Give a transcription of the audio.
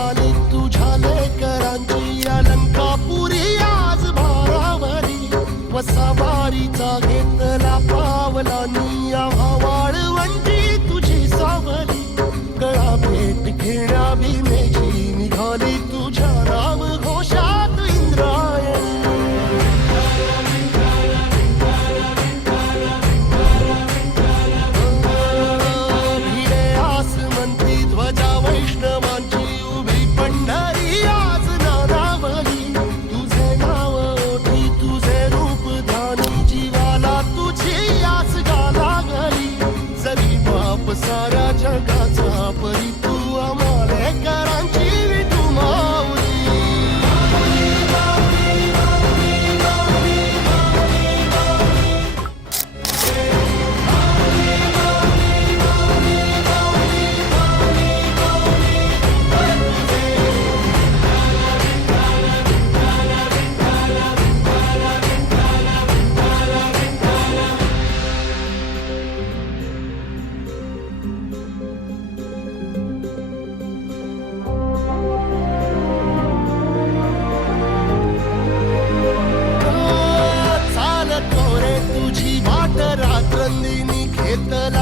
आली तुझ्या लेकरांची अलंकापुरी आज भारावरी वसावारीचा घेतला पावला निया वाळवंटी तुझी सावली गळा भेट घेण्या भीमेची निघाली तुझ्या राम घोषात इंद्रायणी वैष्णवांची उभी पंढरी आज नानावली तुझे नाव ओठी तुझे रूप ध्यानी जीवाला तुझी आस गाला गली जरी बाप साऱ्या जगाचा परी तू आमालेकरांची विठू माऊली तुझी वाट रात्रंदिनी घेतला